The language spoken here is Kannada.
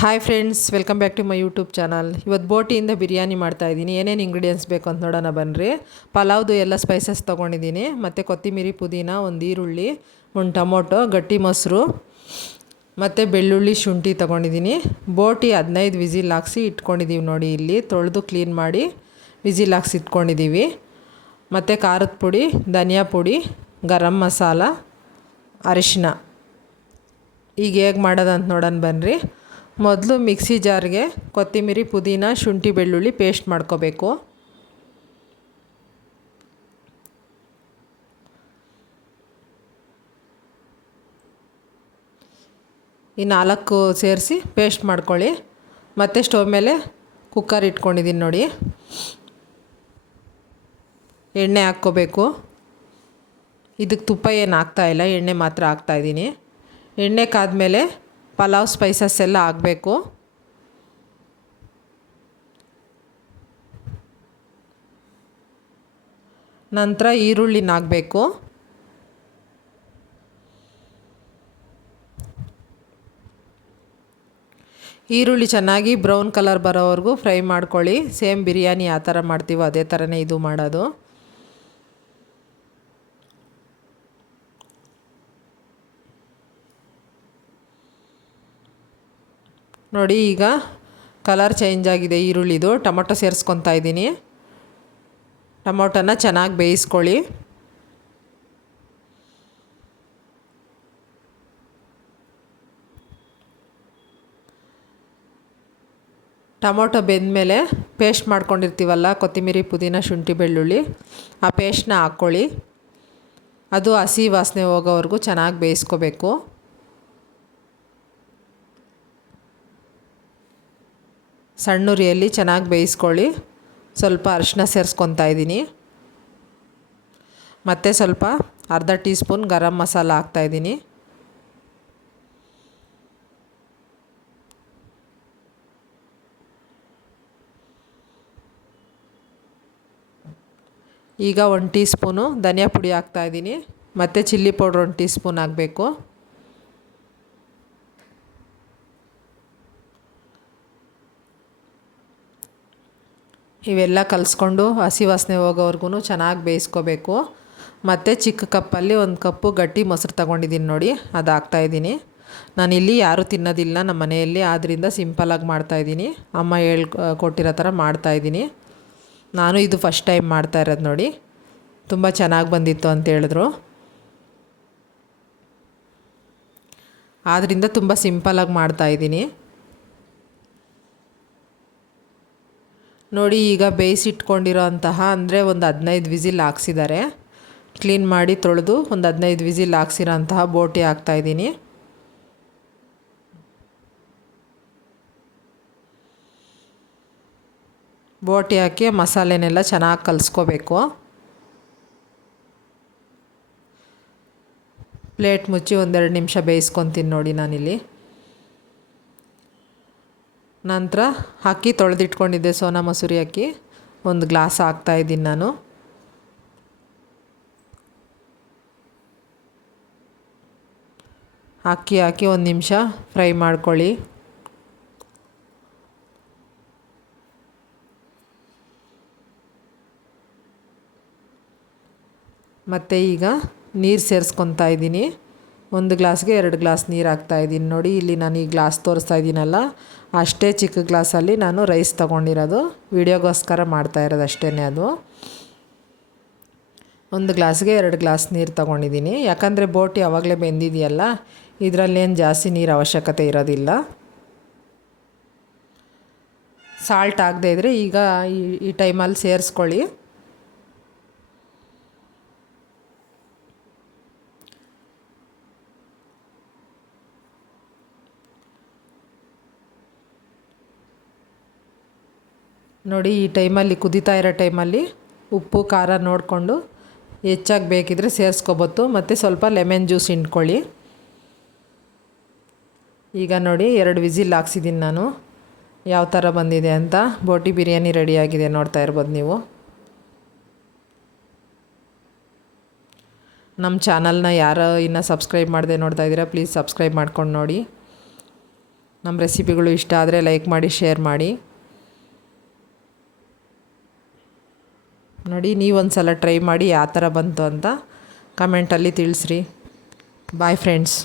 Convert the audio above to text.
Hi friends, welcome back to my YouTube channel. ಇವತ್ತು ಬೋಟಿಯಿಂದ ಬಿರಿಯಾನಿ ಮಾಡ್ತಾಯಿದ್ದೀನಿ. ಏನೇನು ಇಂಗ್ರೀಡಿಯೆಂಟ್ಸ್ ಬೇಕು ಅಂತ ನೋಡೋಣ ಬನ್ನಿರಿ. ಪಲಾವ್ದು ಎಲ್ಲ ಸ್ಪೈಸಸ್ ತೊಗೊಂಡಿದ್ದೀನಿ, ಮತ್ತು ಕೊತ್ತಂಬರಿ, ಪುದೀನ, ಒಂದು ಈರುಳ್ಳಿ, ಒಂದು ಟೊಮೊಟೊ, ಗಟ್ಟಿ ಮೊಸರು ಮತ್ತು ಬೆಳ್ಳುಳ್ಳಿ, ಶುಂಠಿ ತೊಗೊಂಡಿದ್ದೀನಿ. ಬೋಟಿ 15 ವಿಸಿಲ್ ಹಾಕ್ಸಿ ಇಟ್ಕೊಂಡಿದ್ದೀವಿ ನೋಡಿ. ಇಲ್ಲಿ ತೊಳೆದು ಕ್ಲೀನ್ ಮಾಡಿ ವಿಸಿಲ್ ಹಾಕ್ಸಿ ಇಟ್ಕೊಂಡಿದ್ದೀವಿ. ಮತ್ತು ಖಾರದ ಪುಡಿ, ಧನಿಯಾ ಪುಡಿ, ಗರಂ ಮಸಾಲ, ಅರಿಶಿನ. ಈಗ ಹೇಗೆ ಮಾಡೋದಂತ ನೋಡೋಣ ಬನ್ನಿರಿ. ಮೊದಲು ಮಿಕ್ಸಿ ಜಾರ್ಗೆ ಕೊತ್ತಂಬರಿ, ಪುದೀನ, ಶುಂಠಿ, ಬೆಳ್ಳುಳ್ಳಿ ಪೇಸ್ಟ್ ಮಾಡ್ಕೋಬೇಕು. ಈ 4 ಸೇರಿಸಿ ಪೇಸ್ಟ್ ಮಾಡ್ಕೊಳ್ಳಿ. ಮತ್ತು ಸ್ಟವ್ ಮೇಲೆ ಕುಕ್ಕರ್ ಇಟ್ಕೊಂಡಿದ್ದೀನಿ ನೋಡಿ. ಎಣ್ಣೆ ಹಾಕ್ಕೋಬೇಕು. ಇದಕ್ಕೆ ತುಪ್ಪ ಏನು ಹಾಕ್ತಾಯಿಲ್ಲ, ಎಣ್ಣೆ ಮಾತ್ರ ಹಾಕ್ತಾಯಿದ್ದೀನಿ. ಎಣ್ಣೆ ಕಾದ್ಮೇಲೆ ಪಲಾವ್ ಸ್ಪೈಸಸ್ ಎಲ್ಲ ಹಾಕಬೇಕು. ನಂತರ ಈರುಳ್ಳಿನ ಹಾಕಬೇಕು. ಈರುಳ್ಳಿ ಚೆನ್ನಾಗಿ ಬ್ರೌನ್ ಕಲರ್ ಬರೋವರೆಗೂ ಫ್ರೈ ಮಾಡ್ಕೊಳ್ಳಿ. ಸೇಮ್ ಬಿರಿಯಾನಿ ಯಾವ ಥರ ಮಾಡ್ತೀವೋ ಅದೇ ಥರನೇ ಇದು ಮಾಡೋದು. ನೋಡಿ, ಈಗ ಕಲರ್ ಚೇಂಜ್ ಆಗಿದೆ ಈರುಳ್ಳಿದು. ಟೊಮೊಟೊ ಸೇರಿಸ್ಕೊತಾ ಇದ್ದೀನಿ. ಟೊಮೊಟೊನ ಚೆನ್ನಾಗಿ ಬೇಯಿಸ್ಕೊಳ್ಳಿ. ಟೊಮೊಟೊ ಬೆಂದಮೇಲೆ ಪೇಸ್ಟ್ ಮಾಡ್ಕೊಂಡಿರ್ತೀವಲ್ಲ, ಕೊತ್ತಂಬರಿ, ಪುದೀನ, ಶುಂಠಿ, ಬೆಳ್ಳುಳ್ಳಿ, ಆ ಪೇಸ್ಟ್ನ ಹಾಕ್ಕೊಳ್ಳಿ. ಅದು ಹಸಿ ವಾಸನೆ ಹೋಗೋವರೆಗೂ ಚೆನ್ನಾಗಿ ಬೇಯಿಸ್ಕೋಬೇಕು. ಸಣ್ಣ ಉರಿಯಲ್ಲಿ ಚೆನ್ನಾಗಿ ಬೇಯಿಸ್ಕೊಳ್ಳಿ. ಸ್ವಲ್ಪ ಅರಿಶಿನ ಸೇರಿಸ್ಕೊತಾ ಇದ್ದೀನಿ. ಮತ್ತು ಸ್ವಲ್ಪ ಅರ್ಧ ಟೀ ಸ್ಪೂನ್ ಗರಂ ಮಸಾಲ ಹಾಕ್ತಾಯಿದ್ದೀನಿ. ಈಗ 1 ಟೀ ಸ್ಪೂನು ಧನಿಯಾ ಪುಡಿ ಹಾಕ್ತಾಯಿದ್ದೀನಿ. ಮತ್ತು ಚಿಲ್ಲಿ ಪೌಡ್ರ್ 1 ಟೀ ಸ್ಪೂನ್ ಹಾಕಬೇಕು. ಇವೆಲ್ಲ ಕಲಿಸ್ಕೊಂಡು ಹಸಿ ವಾಸನೆ ಹೋಗೋವರೆಗೂ ಚೆನ್ನಾಗಿ ಬೇಯಿಸ್ಕೋಬೇಕು. ಮತ್ತು ಚಿಕ್ಕ ಕಪ್ಪಲ್ಲಿ 1 ಕಪ್ಪು ಗಟ್ಟಿ ಮೊಸರು ತೊಗೊಂಡಿದ್ದೀನಿ ನೋಡಿ, ಅದು ಹಾಕ್ತಾಯಿದ್ದೀನಿ. ನಾನಿಲ್ಲಿ ಯಾರೂ ತಿನ್ನೋದಿಲ್ಲ ನಮ್ಮ ಮನೆಯಲ್ಲಿ, ಆದ್ದರಿಂದ ಸಿಂಪಲಾಗಿ ಮಾಡ್ತಾಯಿದ್ದೀನಿ. ಅಮ್ಮ ಕೊಟ್ಟಿರೋ ಥರ ಮಾಡ್ತಾಯಿದ್ದೀನಿ. ನಾನು ಇದು ಫಸ್ಟ್ ಟೈಮ್ ಮಾಡ್ತಾ ಇರೋದು ನೋಡಿ. ತುಂಬ ಚೆನ್ನಾಗಿ ಬಂದಿತ್ತು ಅಂತ ಹೇಳಿದ್ರು. ಆದ್ದರಿಂದ ತುಂಬ ಸಿಂಪಲಾಗಿ ಮಾಡ್ತಾಯಿದ್ದೀನಿ ನೋಡಿ. ಈಗ ಬೇಯಿಸಿಟ್ಕೊಂಡಿರೋ ಅಂತಹ, ಅಂದರೆ ಒಂದು 15 ವಿಸಿಲ್ ಹಾಕ್ಸಿದ್ದಾರೆ. ಕ್ಲೀನ್ ಮಾಡಿ ತೊಳೆದು ಒಂದು 15 ವಿಸಿಲ್ ಹಾಕ್ಸಿರೋ ಅಂತಹ ಬೋಟಿ ಹಾಕ್ತಾಯಿದ್ದೀನಿ. ಬೋಟಿ ಹಾಕಿ ಮಸಾಲೆನೆಲ್ಲ ಚೆನ್ನಾಗಿ ಕಲಿಸ್ಕೋಬೇಕು. ಪ್ಲೇಟ್ ಮುಚ್ಚಿ 1-2 ನಿಮಿಷ ಬೇಯಿಸ್ಕೊತೀನಿ ನೋಡಿ ನಾನಿಲ್ಲಿ. ನಂತರ ಅಕ್ಕಿ ತೊಳೆದಿಟ್ಕೊಂಡಿದ್ದೆ, ಸೋನಾ ಮಸೂರಿ ಅಕ್ಕಿ 1 ಗ್ಲಾಸ್ ಹಾಕ್ತಾಯಿದ್ದೀನಿ ನಾನು. ಅಕ್ಕಿ ಹಾಕಿ 1 ನಿಮಿಷ ಫ್ರೈ ಮಾಡ್ಕೊಳ್ಳಿ. ಮತ್ತು ಈಗ ನೀರು ಸೇರಿಸ್ಕೊತಾ ಇದ್ದೀನಿ. 1 ಗ್ಲಾಸ್ಗೆ 2 ಗ್ಲಾಸ್ ನೀರು ಹಾಕ್ತಾಯಿದ್ದೀನಿ ನೋಡಿ. ಇಲ್ಲಿ ನಾನು ಈ ಗ್ಲಾಸ್ ತೋರಿಸ್ತಾ ಇದ್ದೀನಲ್ಲ, ಅಷ್ಟೇ ಚಿಕ್ಕ ಗ್ಲಾಸಲ್ಲಿ ನಾನು ರೈಸ್ ತೊಗೊಂಡಿರೋದು. ವಿಡಿಯೋಗೋಸ್ಕರ ಮಾಡ್ತಾಯಿರೋದು ಅಷ್ಟೇ. ಅದು 1 ಗ್ಲಾಸ್ಗೆ 2 ಗ್ಲಾಸ್ ನೀರು ತೊಗೊಂಡಿದ್ದೀನಿ. ಯಾಕಂದರೆ ಬೋಟಿ ಆವಾಗಲೇ ಬೆಂದಿದೆಯಲ್ಲ, ಇದರಲ್ಲೇನು ಜಾಸ್ತಿ ನೀರು ಅವಶ್ಯಕತೆ ಇರೋದಿಲ್ಲ. ಸಾಲ್ಟ್ ಆಗದೇ ಇದ್ದರೆ ಈಗ ಈ ಟೈಮಲ್ಲಿ ಸೇರಿಸ್ಕೊಳ್ಳಿ. ನೋಡಿ, ಈ ಟೈಮಲ್ಲಿ ಕುದೀತಾ ಇರೋ ಟೈಮಲ್ಲಿ ಉಪ್ಪು ಖಾರ ನೋಡಿಕೊಂಡು ಹೆಚ್ಚಾಗಿ ಬೇಕಿದ್ರೆ ಸೇರಿಸ್ಕೋಬೋದು. ಮತ್ತು ಸ್ವಲ್ಪ ಲೆಮನ್ ಜ್ಯೂಸ್ ಹಿಂಡ್ಕೊಳ್ಳಿ. ಈಗ ನೋಡಿ 2 ವಿಸಿಲ್ ಹಾಕ್ಸಿದ್ದೀನಿ ನಾನು. ಯಾವ ಥರ ಬಂದಿದೆ ಅಂತ. ಬೋಟಿ ಬಿರಿಯಾನಿ ರೆಡಿಯಾಗಿದೆ, ನೋಡ್ತಾ ಇರ್ಬೋದು ನೀವು. ನಮ್ಮ ಚಾನಲ್ನ ಯಾರು ಇನ್ನೂ ಸಬ್ಸ್ಕ್ರೈಬ್ ಮಾಡದೆ ನೋಡ್ತಾ ಇದ್ದೀರಾ, ಪ್ಲೀಸ್ ಸಬ್ಸ್ಕ್ರೈಬ್ ಮಾಡ್ಕೊಂಡು ನೋಡಿ. ನಮ್ಮ ರೆಸಿಪಿಗಳು ಇಷ್ಟ ಆದರೆ ಲೈಕ್ ಮಾಡಿ, ಶೇರ್ ಮಾಡಿ. ನೋಡಿ, ನೀವೊಂದು ಸಲ ಟ್ರೈ ಮಾಡಿ ಯಾವ ಥರ ಬಂತು ಅಂತ ಕಮೆಂಟಲ್ಲಿ ತಿಳಿಸ್ರಿ. Bye friends.